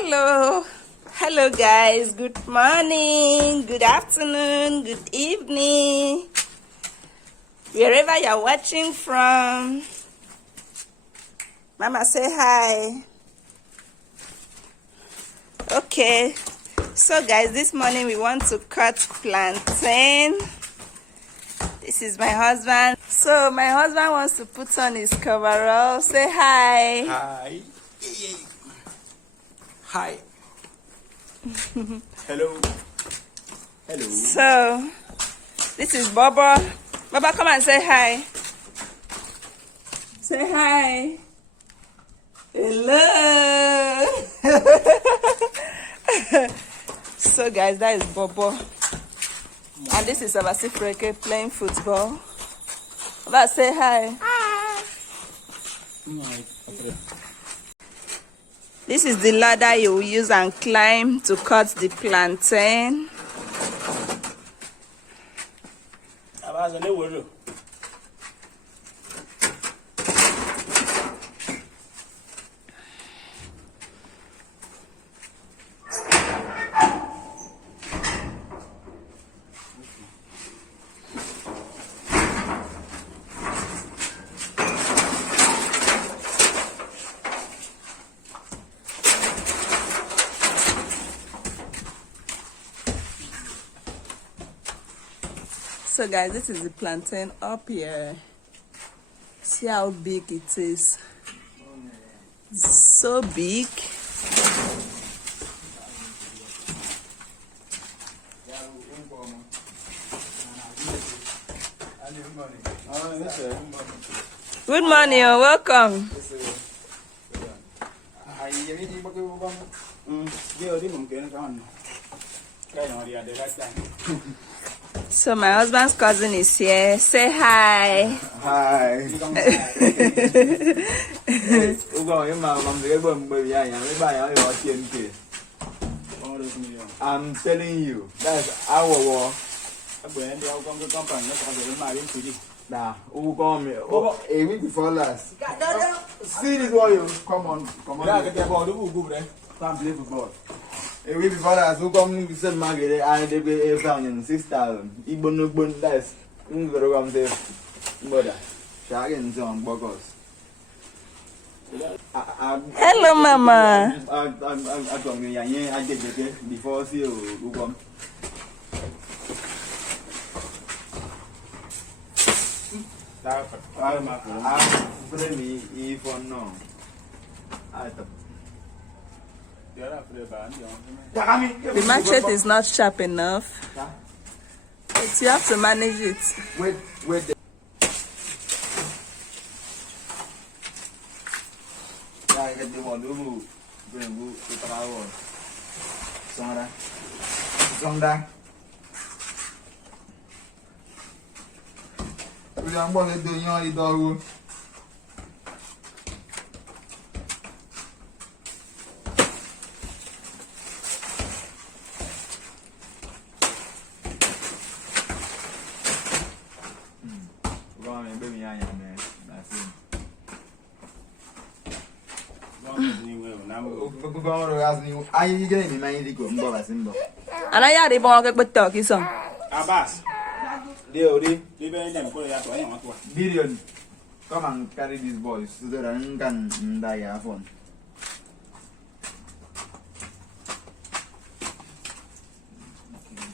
Hello guys, good morning, good afternoon, good evening, wherever you're watching from. Mama, say hi. Okay, so guys, this morning we want to cut plantain. This is my husband. So my husband wants to put on his coverall. Say hi. Hi. Hi. Hello. Hello. So this is Baba. Baba, come and say hi. Say hi. Hello. So guys, that is Bobo. And this is Abasifreke playing football. Baba, say hi. Hi. This is the ladder you will use and climb to cut the plantain. So guys, this is the plantain up here. See how big it is. So big. Good morning and welcome. So my husband's cousin is here. Say hi. Hi. I'm telling you, that's our war. Nah, a week before last. See this one, you come on. Come play football. A week before last, who come to send Margaret and they pay 6,000. Ibon no bun dice. Come say, brother, Shagan song, Bogos. Hello, Mama. I come here, I did it before see you who come. I'm friendly if or no. The machete is not sharp enough. But you have to manage it. Wait. I get the one who bring to power. Sonda. We are going to do your dog. And I had a ball with turkey song. Abbas. Billion. Come and carry these boys so that I can die of fun.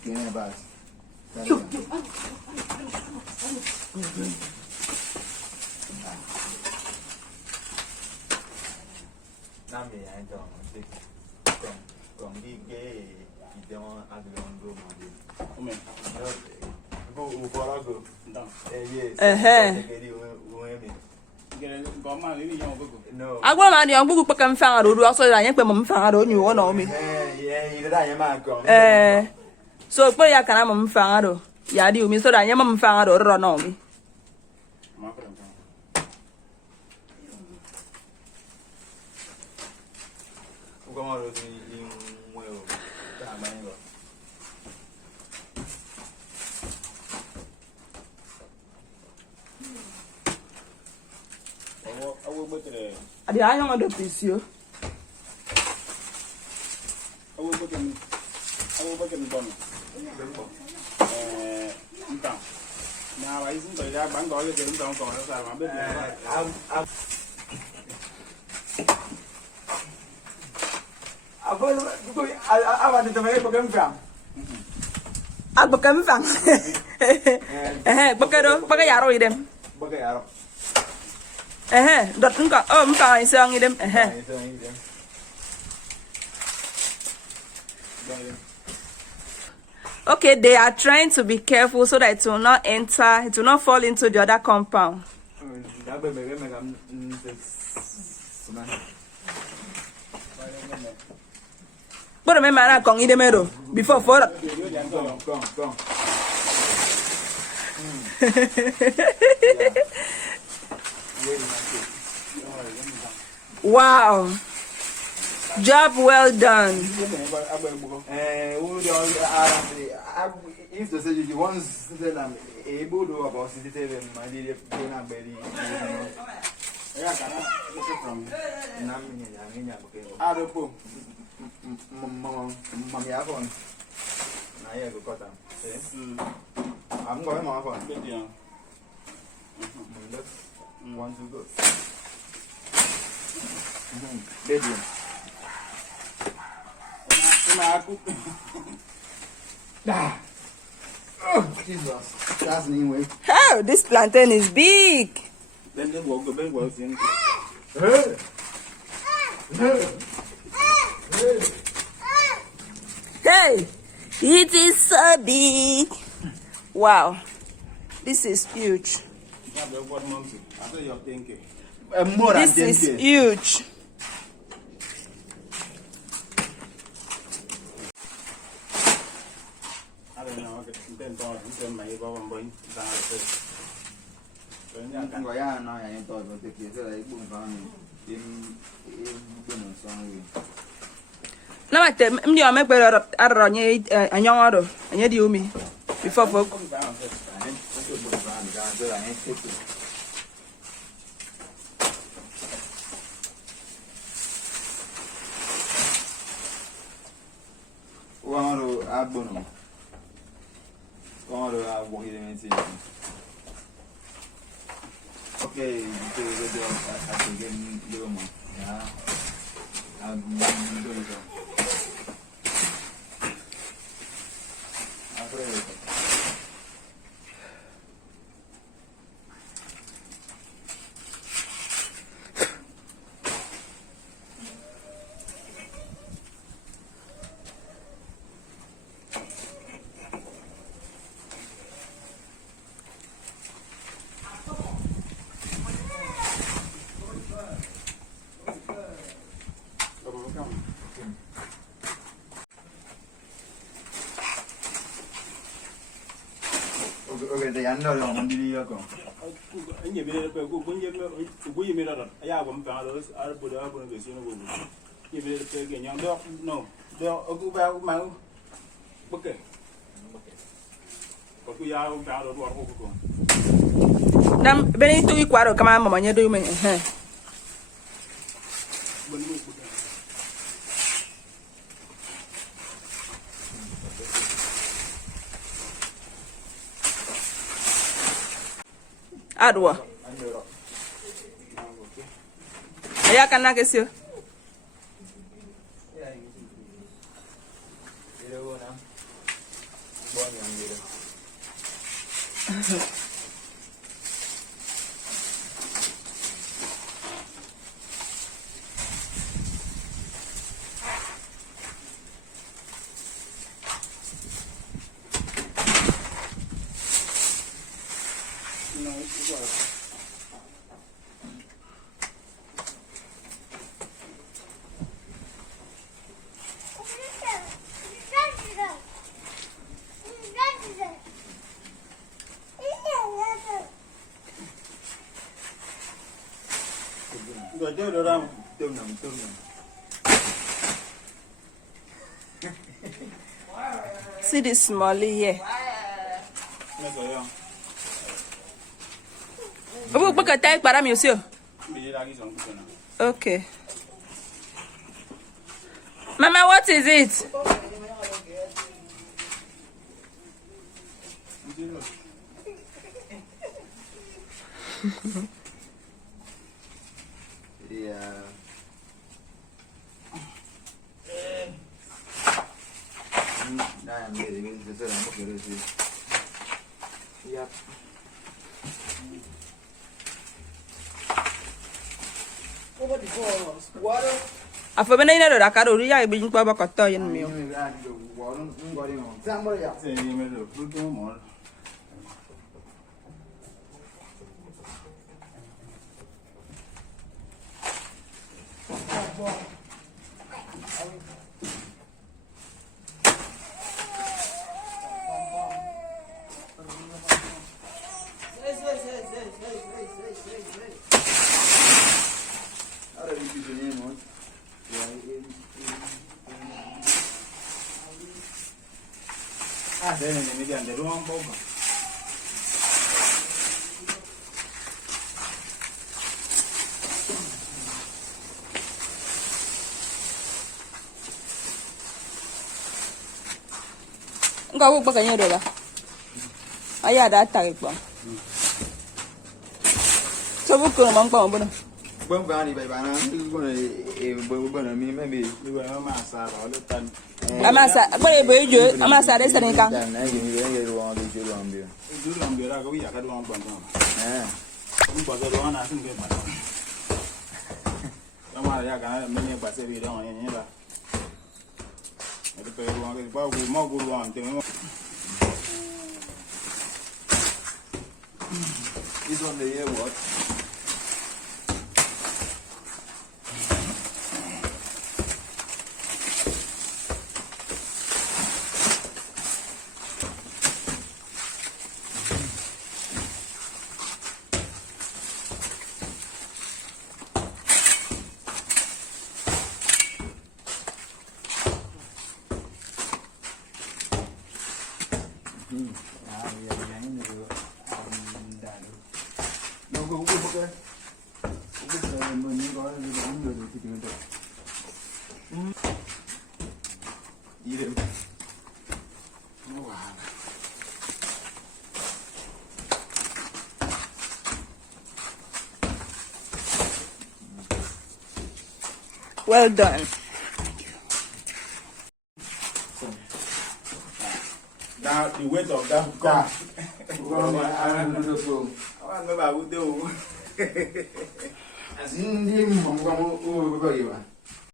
Okay, Abbas. Nami, I don't come big gay. You don't have to go. I go on young book and found out also I am found on you one of me. So put your canam found out. Yadi, me so that I am found or run on me. I don't know the piece you. Okay, they are trying to be careful so that it will not enter, it will not fall into the other compound. But remember, I can't eat the middle before for. Wow, job well done. If the say you want to I'm able to about my little belly. I'm going off on one to go. Bedroom. Oh, Jesus. That's an way. Oh, this plantain is big. Then they walk the bed was in. Hey, it is so big. Wow, this is huge. This is huge. Now I tell me, you make better at Ronnie and young auto, and you do me before folk. Okay, I can get a little more. Yeah. I'm doing so. Okay, the end of the video. And you made a good we made a fellows, I put up on the scene. You made a peg in your dog. No, they'll go back my okay. But we are out of what we're Now, Benito, you quarter come on, you do me. Adwa. Aya kana kesio. See this smally here. Okay. Mama, what is it? Yep. Afọ bena ina do da ka do ri ya ibi npa ba kọtọ yin mi o. Nga wo gbaka yin do ba. Aya da ta ipo. So bu ko mo npa mo bono. Bông vào thì bài bán bữa mi mấy bì bây giờ mà xả đó lúc tan Amasa bere be jo amasa de sene kan. này gì vậy rồi đi chơi làm bia ra có giờ cái đoan bẩn không à không bao giờ đoan nào không cái bẩn nhưng mà ra cái mình nghe bác sĩ bị đó như là cái bề đoan cái bao gồm mau gồm đoan tiếng this one the year what Well done. now the weight of that car I don't know I remember we do as in the mom go over you